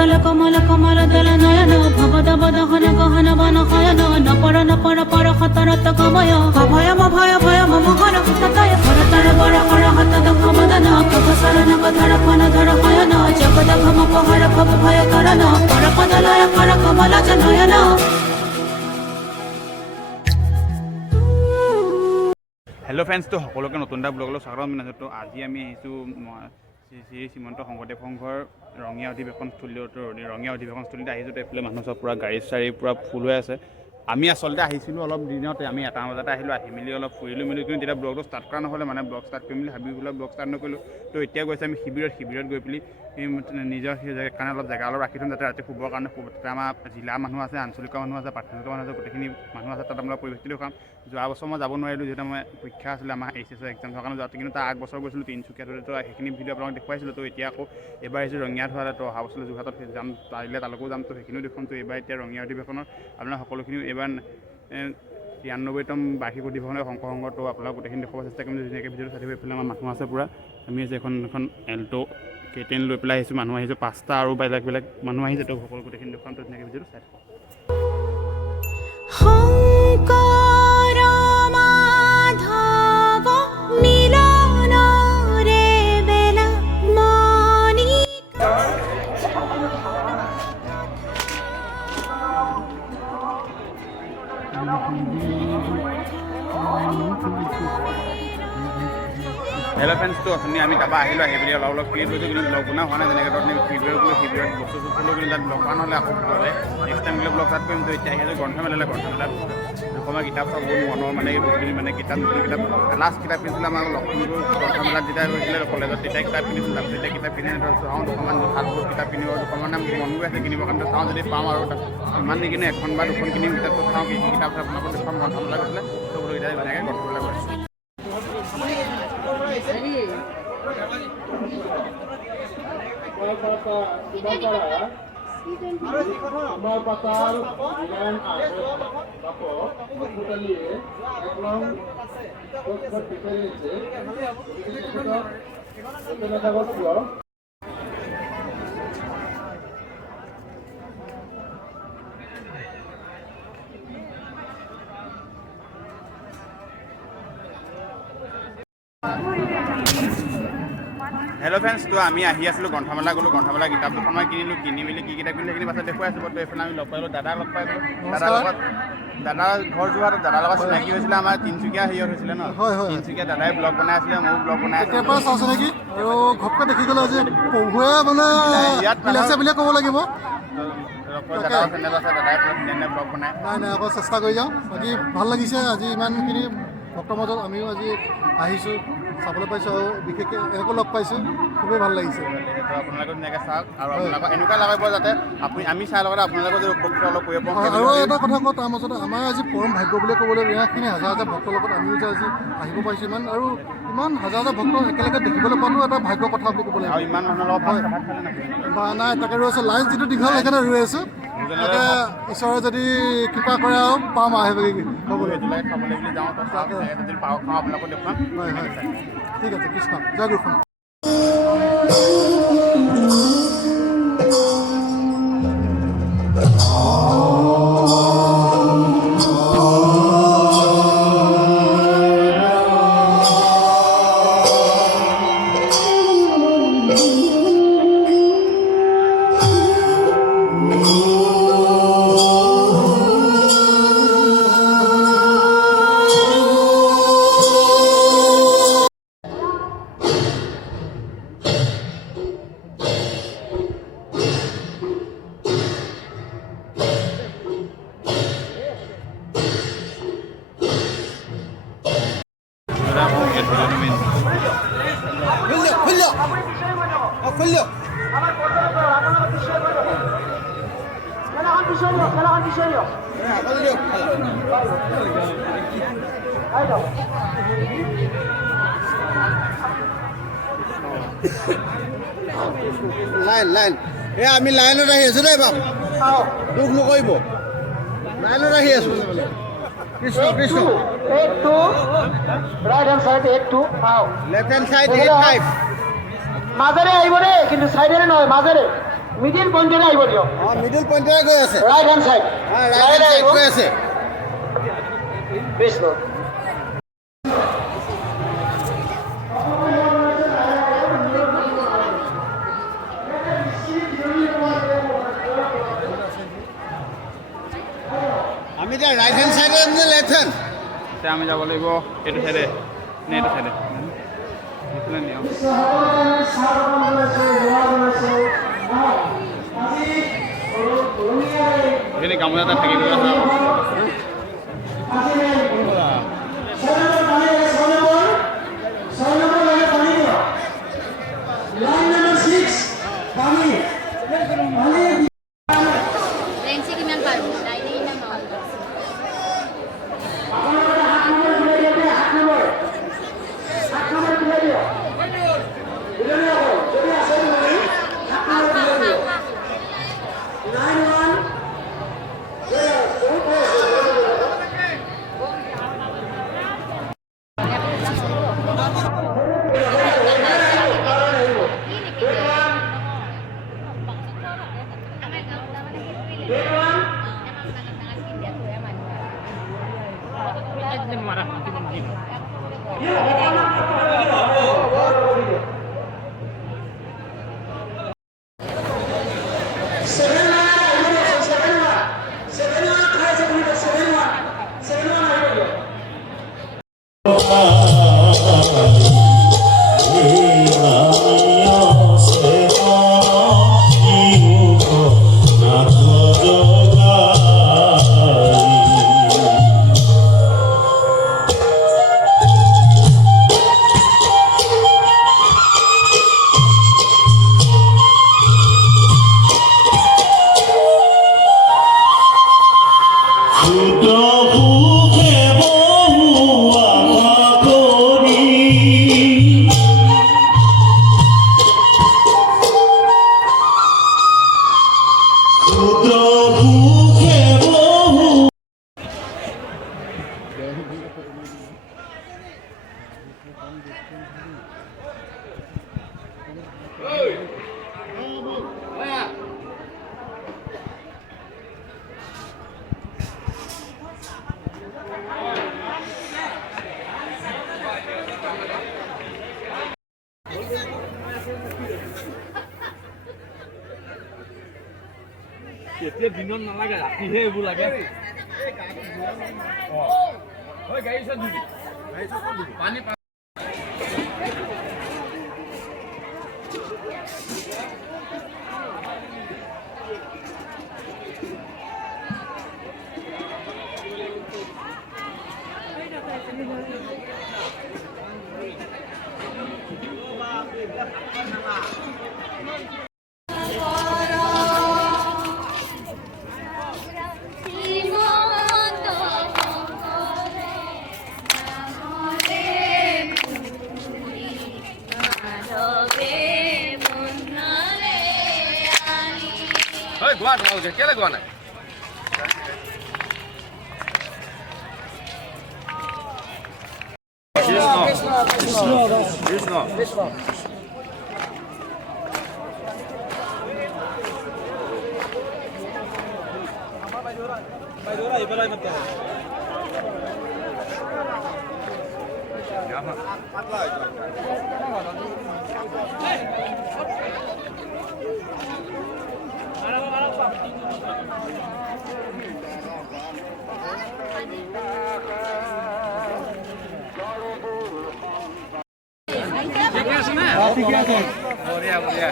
করতল কমল কমল দল নয়ন ভবদ বদহন গহন বন হয়ন নপর নপর পর খতরত কময় ভয়ম ভয় ভয় মম হর হতয় করতল বড় হর হত দুঃখ মদন প্রভু শরণ ধর ফন ধর হয়ন জগদ ঘম পহর ভব ভয় করণ পর পদলয় কর কমল নয়ন। হেল্ল' ফ্ৰেণ্ডছ, তো সকলোকে নতুন এটা ব্লগলৈ স্বাগতম জনাইছোঁ। তো আজি আমি আহিছোঁ শ্ৰী শ্ৰীমন্ত শংকৰদেৱ সংঘৰ ৰঙীয়া অধিৱেশনস্থলীত আহিছোঁ। তো এইফালে মানুহ চব পূৰা গাড়ী চাড়ী পূৰা ফুল হৈ আছে। আমি আচলতে আহিছিলোঁ অলপ দিনতে, আমি 1টা বজাতে আহিলোঁ, আহি মেলি অলপ ফুৰিলোঁ মেলি, কিন্তু তেতিয়া ব্লগটো ষ্টাৰ্ট কৰা নহ'লে, মানে ব্লগ ষ্টাৰ্ট কৰিম বুলি ভাবি পেলাই ব্লগ ষ্টাৰ্ট নকৰিলোঁ। তো এতিয়া গৈছে আমি শিবিৰত গৈ পেলি নিজৰ কাৰণে অলপ জেগা অলপ ৰাখি থ'ম, যাতে ৰাতি শুবৰ কাৰণে তাতে আমাৰ জিলা মানুহ আছে, আঞ্চলিকৰ মানুহ আছে, প্ৰাথমিকৰ মানুহ আছে, গোটেইখিনি মানুহ আছে। তাত আমাৰ পৰিৱেশটো দেখুৱাম। যোৱা বছৰ মই যাব নোৱাৰিলোঁ, যিহেতু মই পৰীক্ষা আছিলে আমাৰ HSC এক্সাম হোৱাৰ কাৰণে যোৱাটো, কিন্তু তাৰ আগবছৰ গৈছিলোঁ তিনিচুকীয়াত, তো সেইখিনি ভিডিঅ' আপোনালোকক দেখুৱাইছিলোঁ। তো এতিয়া আকৌ এবাৰ আহিছোঁ ৰঙিয়াত হোৱালে, তো অহা বছৰলৈ যোৰহাটত যাম, পাৰিলে তালৈকো যাম, তো সেইখিনিও দেখুৱাম। তো এইবাৰ এতিয়া ৰঙিয়া অধিৱেশনৰ আপোনাৰ সকলোখিনি এইবাৰ 93তম বাৰ্ষিক অধিৱেশনৰ শংকৰ সংঘৰ, তো আপোনালোক গোটেইখিনি দেখুৱাব চেষ্টা কৰিম, ধুনীয়াকৈ ভিডিঅ'টো চাই থাকিব। এইফালে আমাৰ মানুহ আছে পূৰা, আমি আজি এখন এল্ট' কেটেন লৈ পেলাই আহিছোঁ, মানুহ আহিছোঁ 5টা আৰু বেলেগ বেলেগ মানুহ আহিছে। তো সকলো গোটেইখিনি দেখুৱাম, তো ধুনীয়াকৈ ভিডিঅ'টো চাই থাকক। হেল্ল' ফ্ৰেণ্ডছ, তো অথনি আমি তাৰপৰা আহিলোঁ, আহি পেলি অলপ ক্লিপ লৈছোঁ, কিন্তু ব্লগ বনোৱা হোৱা নাই। যেনেকৈ ধৰক শিবিৰত বস্তু চস্তু লৈ, কিন্তু তাত ব্লগ পোৱা নহ'লে আকৌ গ'লে নেক্সট টাইম গ'লে ব্লগ ষ্টাৰ্ট কৰিম। তো এতিয়া আহিছোঁ গ্ৰন্থমেলালৈ। গ্ৰন্থমেলাত দুখনমান কিতাপ চাব, বহুত মনৰ মানে কিতাপ, নতুন কিতাপ, লাষ্ট কিতাপ কিনিছিলোঁ আমাৰ লখিমপুৰ গ্ৰন্থমেলাত যেতিয়া হৈছিলে কলেজত, তেতিয়া কিতাপ কিনিছিলোঁ। তাৰপিছত এতিয়া কিতাপ কিনি চাওঁ, দুখনমান ভাল বহুত কিতাপ কিনিব, দুখনমান মন গৈ আছে কিনিবৰ কাৰণে, চাওঁ যদি পাওঁ। আৰু তাত ইমান নিকিনো, এখন বা দুখন কিনিম কিতাপটো, চাওঁ কি কিতাপ আছে আপোনালোকক দেখুৱাম। গ্ৰন্থমেলা গৈছিলে, তো বোলো এতিয়া ধুনীয়াকৈ গ্ৰন্থমেলা গৈছোঁ। আমাৰ পাতাৰ জ্ঞান হেল্ল' ফ্ৰেণ্ডছ, তো আমি আহি আছিলোঁ গ্ৰন্থমেলা গ'লোঁ, গ্ৰন্থমেলা কিতাপ দুখনমান কিনিলোঁ, কিনি মেলি কি কিতাপ কিনিলোঁ সেইখিনি পাছত দেখুৱাই আছোঁ। তো এইফালে আমি লগ পালোঁ, দাদা লগ পাই গ'লোঁ। দাদাৰ ঘৰ যোৰহাটত, দাদাৰ লগত চিনাকি হৈছিলে আমাৰ তিনিচুকীয়া হেৰিয়ত হৈছিলে ন। হয় হয়, তিনিচুকীয়া দাদাই ব্লগ বনাই আছিলে, ময়ো ব্লগ বনাই আছিলোঁ। তেতিয়াৰ পৰা চাইছে নেকি, আৰু ঘপকৈ দেখি গ'লে যে পঢ়ুৱে মানে মিলাইছে বুলিয়ে ক'ব লাগিব। দাদাৰ চেনেল আছে, দাদাই ধুনীয়া ব্লগ বনাই। নাই আকৌ চেষ্টা কৰি যাওঁ। বাকী ভাল লাগিছে আজি ইমানখিনি ভক্তৰ মাজত আমিও আজি আহিছোঁ, চাবলৈ পাইছোঁ, আৰু বিশেষকৈ এনেকৈ লগ পাইছোঁ, খুবেই ভাল লাগিছে। আপোনালোকে ধুনীয়াকৈ চাওক, আৰু আপোনালোকক এনেকুৱা লাগিব যাতে আমি চাই লগতে আপোনালোকৰ যদি উপকৃত অলপ কৰিব পাৰোঁ। আৰু এটা কথা কওঁ, তাৰ মাজতে আমাৰ আজি পৰম ভাগ্য বুলিয়ে ক'বলৈ ইমানখিনি হাজাৰ হাজাৰ ভক্তৰ লগত আমিও যে আজি আহিব পাৰিছোঁ, ইমান হাজাৰ হাজাৰ ভক্ত একেলগে দেখিবলৈ পোৱাটো এটা ভাগ্য কথা বুলি ক'ব লাগিব। আৰু ইমান মানুহৰ লগত হয় বা নাই, তাকে ৰৈ আছোঁ, লাইন যিটো দীঘল সেইকাৰণে ৰৈ আছোঁ। তাকে ঈশ্বৰে যদি কৃপা কৰে আৰু পাম আহিবগৈ হ'বলৈ। খাবলৈ বুলি যাওঁ, তাকে যদি পাওঁ খাওঁ আপোনালোকক দেখুৱাম। হয় হয়, ঠিক আছে, কৃষ্ণ জয় গুৰুখন। লাইন আমি লাইনত আহি আছোঁ দেই বাপ, দুখ নকৰিব, লাইনত আহি আছোঁ। Krishna Krishna. 8-2 right hand side 8-2 আও লেফট হ্যান্ড সাইড 8-5 মাঝারে আইব রে, কিন্তু সাইডে নয়, মাঝারে মিডিল পইণ্টেৰে আহিব দিয়ক অঁ মিডিল পইণ্টেৰে গৈ আছে right hand side right side গৈ আছে বিষ্ণু আমি এতিয়া ৰাইট হেণ্ড চাইডে নে লেফ্ট হেণ্ড এতিয়া আমি যাব লাগিব এইটো চাইডে নে এইটো চাইডে এইফালে নিয়ম এইখিনি গামোচা এটা থাকি গ'ল Lensi kiman paru, lainnya ina mau. এতিয়া দিনত নালাগে ৰাতিহে এইবোৰ লাগে গাড়ী চব ধুবি পানী গোৱা তোমালোকে কেলে গোৱা নাই ঠিকে আছে বঢ়িয়া বঢ়িয়া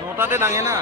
নটাতে ডাঙে না